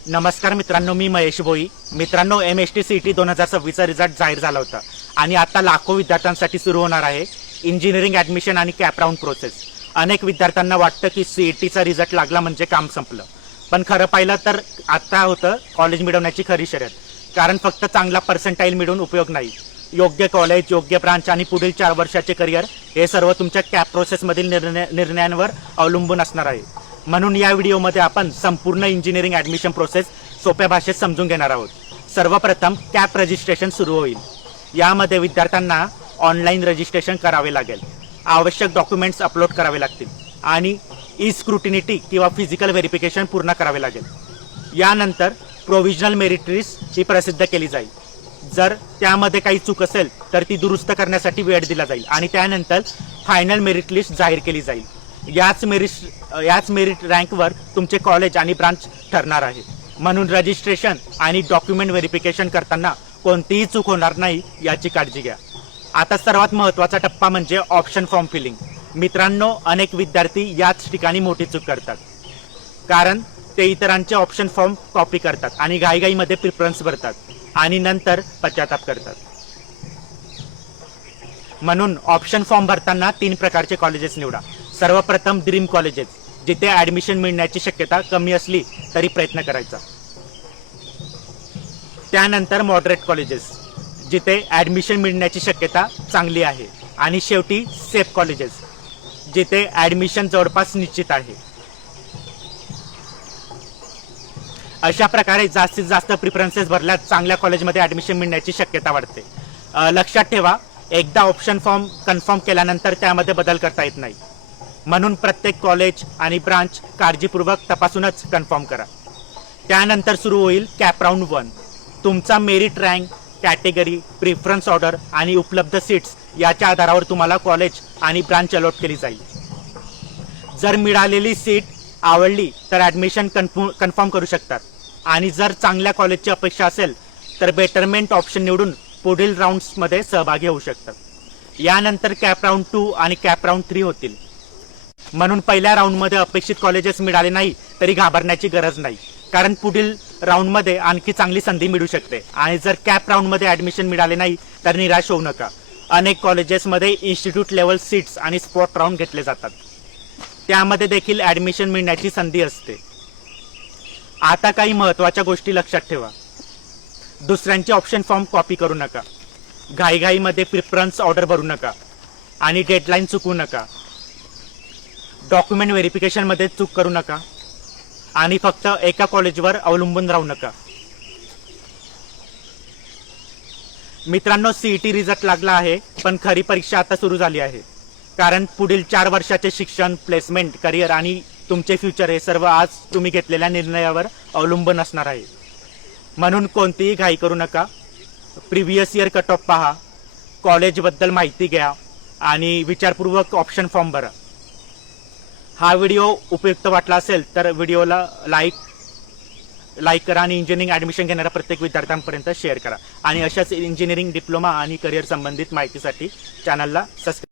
नमस्कार मित्रांनो, मी महेश भोई. मित्रांनो, MST CET 2026चा रिझल्ट जाहीर झाला होता आणि आता लाखो विद्यार्थ्यांसाठी सुरू होणार आहे इंजिनिअरिंग ॲडमिशन आणि कॅप राऊंड प्रोसेस. अनेक विद्यार्थ्यांना वाटतं की CETचा रिझल्ट लागला म्हणजे काम संपलं, पण खरं पाहिलं तर आता होतं कॉलेज मिळवण्याची खरी शर्यत. कारण फक्त चांगला पर्सेंटाईल मिळवून उपयोग नाही, योग्य कॉलेज, योग्य ब्रांच आणि पुढील 4 वर्षाचे करिअर हे सर्व तुमच्या कॅप प्रोसेसमधील निर्णयांवर अवलंबून असणार आहे. म्हणून या व्हिडिओमध्ये आपण संपूर्ण इंजिनिअरिंग ॲडमिशन प्रोसेस सोप्या भाषेत समजून घेणार आहोत. सर्वप्रथम कॅप रजिस्ट्रेशन सुरू होईल. यामध्ये विद्यार्थ्यांना ऑनलाईन रजिस्ट्रेशन करावे लागेल, आवश्यक डॉक्युमेंट्स अपलोड करावे लागतील आणि ई स्क्रुटिनिटी किंवा फिजिकल व्हेरिफिकेशन पूर्ण करावे लागेल. यानंतर प्रोव्हिजनल मेरिट लिस्ट ही प्रसिद्ध केली जाईल. जर त्यामध्ये काही चूक असेल तर ती दुरुस्त करण्यासाठी वेळ दिला जाईल आणि त्यानंतर फायनल मेरिट लिस्ट जाहीर केली जाईल. याच मेरिट रँकवर तुमचे कॉलेज आणि ब्रांच ठरणार आहे. म्हणून रजिस्ट्रेशन आणि डॉक्युमेंट व्हेरिफिकेशन करताना कोणतीही चूक होणार नाही याची काळजी घ्या. आता सर्वात महत्त्वाचा टप्पा म्हणजे ऑप्शन फॉर्म फिलिंग. मित्रांनो, अनेक विद्यार्थी याच ठिकाणी मोठी चूक करतात, कारण ते इतरांचे ऑप्शन फॉर्म कॉपी करतात आणि घाईघाईमध्ये प्रिफरन्स भरतात आणि नंतर पश्चाताप करतात. म्हणून ऑप्शन फॉर्म भरताना 3 प्रकारचे कॉलेजेस निवडा. सर्वप्रथम ड्रीम कॉलेजेस, जिथे ॲडमिशन मिळण्याची शक्यता कमी असली तरी प्रयत्न करायचा. त्यानंतर मॉडरेट कॉलेजेस, जिथे ॲडमिशन मिळण्याची शक्यता चांगली आहे. आणि शेवटी सेफ कॉलेजेस, जिथे ॲडमिशन जवळपास निश्चित आहे. अशा प्रकारे जास्तीत जास्त प्रिफरन्सेस भरल्यास चांगल्या कॉलेजमध्ये ॲडमिशन मिळण्याची शक्यता वाढते. लक्षात ठेवा, एकदा ऑप्शन फॉर्म कन्फर्म केल्यानंतर त्यामध्ये बदल करता येत नाही. म्हणून प्रत्येक कॉलेज आणि ब्रांच काळजीपूर्वक तपासूनच कन्फर्म करा. त्यानंतर सुरू होईल कॅप राऊंड 1. तुमचा merit rank, category, preference order आणि उपलब्ध सीट्स याच्या आधारावर तुम्हाला कॉलेज आणि ब्रांच अलॉट केली जाईल. जर मिळालेली सीट आवडली तर ॲडमिशन कन्फर्म करू शकतात आणि जर चांगल्या कॉलेजची अपेक्षा असेल तर बेटरमेंट ऑप्शन निवडून पुढील राऊंड्समध्ये सहभागी होऊ शकतात. यानंतर कॅप राऊंड 2 आणि कॅप राऊंड 3 होतील. म्हणून पहिल्या राऊंडमध्ये अपेक्षित कॉलेजेस मिळाले नाही तरी घाबरण्याची गरज नाही, कारण पुढील राऊंडमध्ये आणखी चांगली संधी मिळू शकते. आणि जर कॅप राऊंडमध्ये ॲडमिशन मिळाले नाही तर निराश होऊ नका. अनेक कॉलेजेसमध्ये इन्स्टिट्यूट लेवल सीट्स आणि स्पॉट राऊंड घेतले जातात, त्यामध्ये देखील ॲडमिशन मिळण्याची संधी असते. आता काही महत्त्वाच्या गोष्टी लक्षात ठेवा. दुसऱ्यांचे ऑप्शन फॉर्म कॉपी करू नका, घाईघाईमध्ये प्रिफरन्स ऑर्डर भरू नका आणि डेडलाईन चुकवू नका. डॉक्युमेंट व्हेरिफिकेशनमध्ये चूक करू नका आणि फक्त एका कॉलेजवर अवलंबून राहू नका. मित्रांनो, CET रिझल्ट लागला आहे, पण खरी परीक्षा आता सुरू झाली आहे. कारण पुढील 4 वर्षाचे शिक्षण, प्लेसमेंट, करिअर आणि तुमचे फ्युचर हे सर्व आज तुम्ही घेतलेल्या निर्णयावर अवलंबून असणार आहे. म्हणून कोणतीही घाई करू नका. प्रिव्हियस इयर कट ऑफ पहा, कॉलेजबद्दल माहिती घ्या आणि विचारपूर्वक ऑप्शन फॉर्म भरा. हा व्हिडिओ उपयुक्त वाटला असेल तर व्हिडिओला लाईक करा आणि इंजिनिअरिंग ॲडमिशन घेणाऱ्या प्रत्येक विद्यार्थ्यांपर्यंत शेअर करा. आणि अशाच इंजिनिअरिंग, डिप्लोमा आणि करिअर संबंधित माहितीसाठी चॅनलला सबस्क्राईब